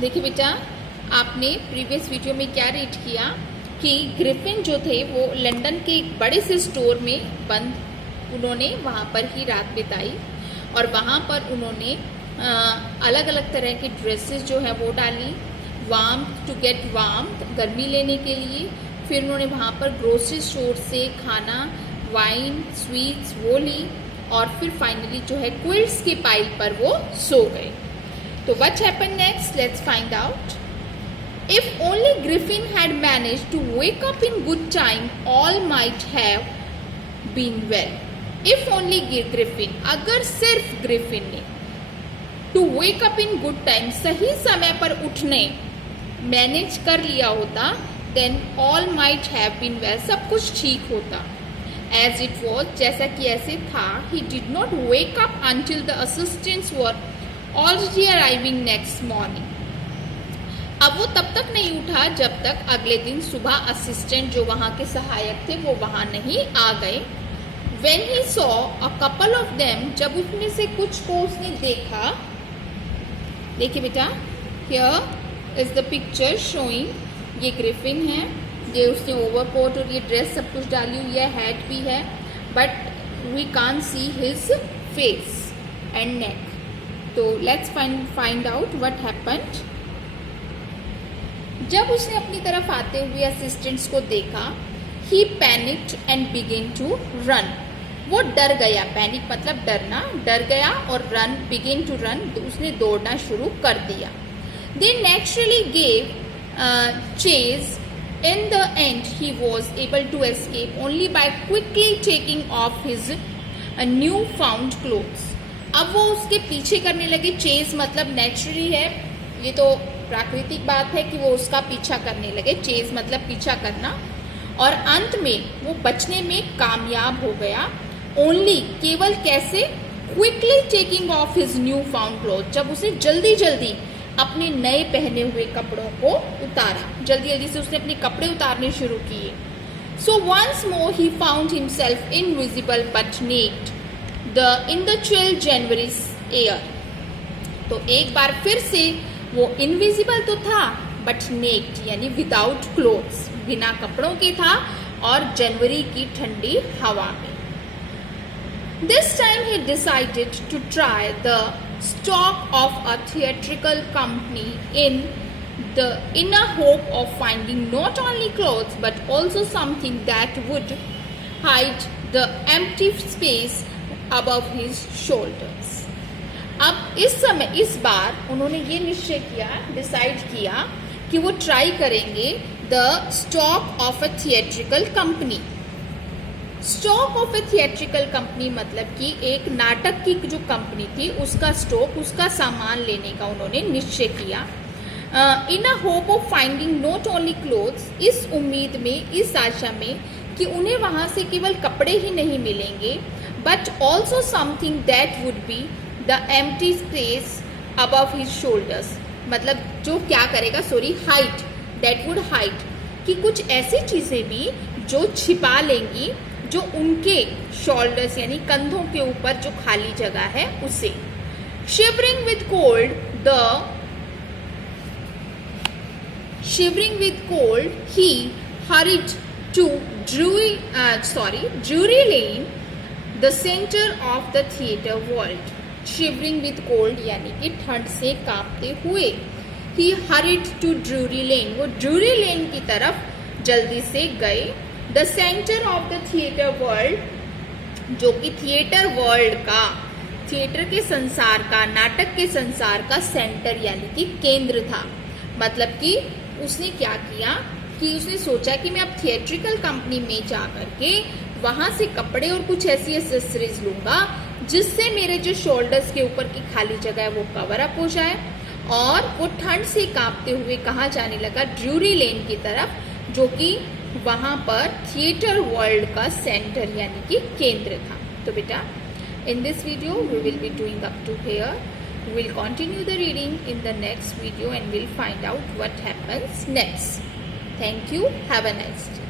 देखिए बेटा, आपने प्रीवियस वीडियो में क्या रीड किया कि ग्रिफिन जो थे वो लंदन के एक बड़े से स्टोर में बंद उन्होंने वहाँ पर ही रात बिताई और वहाँ पर उन्होंने अलग अलग तरह की ड्रेसेस जो है वो डाली, वार्म टू गेट वार्म, गर्मी लेने के लिए। फिर उन्होंने वहाँ पर ग्रोसरी स्टोर से खाना, वाइन, स्वीट्स वो ली और फिर फाइनली जो है क्विल्ट्स के पाइल पर वो सो गए। तो what happened next? Let's find out. If only Griffin had managed to wake up in good time, all might have been well. If only Griffin, अगर सिर्फ Griffin ने to wake up in good time, सही समय पर उठने manage कर लिया होता, then all might have been well, सब कुछ ठीक होता। As it was, जैसा कि ऐसे था, he did not wake up until the assistants were already arriving next morning. अब वो तब तक नहीं उठा जब तक अगले दिन सुबह असिस्टेंट जो वहाँ के सहायक थे वो वहाँ नहीं आ गए। When he saw a couple of them, जब उसमें से कुछ को उसने देखा, देखिए बेटा, here is the picture showing, ये ग्रिफिन है, ये उसने ओवरकोट और ये ड्रेस सब कुछ डाली हुई है, हैट भी है, but we can't see his face and neck. तो let's find out what happened. जब उसने अपनी तरफ आते हुए असिस्टेंट्स को देखा, he panicked and begin to run, वो डर गया, पैनिक मतलब डरना, डर गया और रन, बिगिन टू रन, उसने दौड़ना शुरू कर दिया। They naturally gave chase, in the end he was able to escape only by quickly taking off his new found clothes. अब वो उसके पीछे करने लगे, चेज मतलब नेचुरली है, ये तो प्राकृतिक बात है कि वो उसका पीछा करने लगे, चेज मतलब पीछा करना, और अंत में वो बचने में कामयाब हो गया। ओनली, केवल कैसे? Quickly taking of his new found cloth, जब उसे जल्दी जल्दी अपने नए पहने हुए कपड़ों को उतारा, जल्दी जल्दी से उसने अपने कपड़े उतारने शुरू किए। So once more he found himself invisible but naked in the chill January air. तो एक बार फिर से वो इनविजिबल तो था बट नेक्ड यानी विदाउट क्लोथ्स, बिना कपड़ों के था और जनवरी की ठंडी हवा में। This time he decided to try the stock of a theatrical company in a hope of finding not only clothes but also something that would hide the empty space above his shoulders. अब इस समय, इस बार उन्होंने ये निश्चय किया, decide किया कि वो ट्राई करेंगे the stock of a theatrical company. Stock of A theatrical company मतलब कि एक नाटक की जो कंपनी थी उसका स्टॉक, उसका सामान लेने का उन्होंने निश्चय किया। In a hope of finding not only clothes, इस उम्मीद में, इस आशा में कि उन्हें वहाँ से केवल कपड़े ही नहीं मिलेंगे but also something that would be the empty space above his shoulders, मतलब जो क्या करेगा, sorry, height, that would height, कि कुछ ऐसी चीज़ें भी जो छिपा लेंगी जो उनके शोल्डर्स यानी कंधों के ऊपर जो खाली जगह है उसे। Shivering with cold he hurried to Drury Lane, the centre of the theatre world. Shivering with cold यानी कि ठंड से कांपते हुए, he hurried to Drury Lane, वो ड्रूरी लेन की तरफ जल्दी से गए। The centre of the theatre world, जो कि थिएटर वर्ल्ड का, थिएटर के संसार का, नाटक के संसार का सेंटर यानी कि केंद्र था। मतलब कि उसने क्या किया कि उसने सोचा कि मैं अब थिएट्रिकल कंपनी में जा करके वहाँ से कपड़े और कुछ ऐसी एक्सेसरीज लूँगा जिससे मेरे जो शोल्डर्स के ऊपर की खाली जगह है वो कवर अप हो जाए, और वो ठंड से कांपते हुए कहाँ जाने लगा, ड्रूरी लेन की तरफ, जो कि वहाँ पर थिएटर वर्ल्ड का सेंटर यानी कि केंद्र था। तो बेटा, in this video we will be doing up to here, we will continue the reading in the next video and will find out what happens next. Thank you, have a nice day.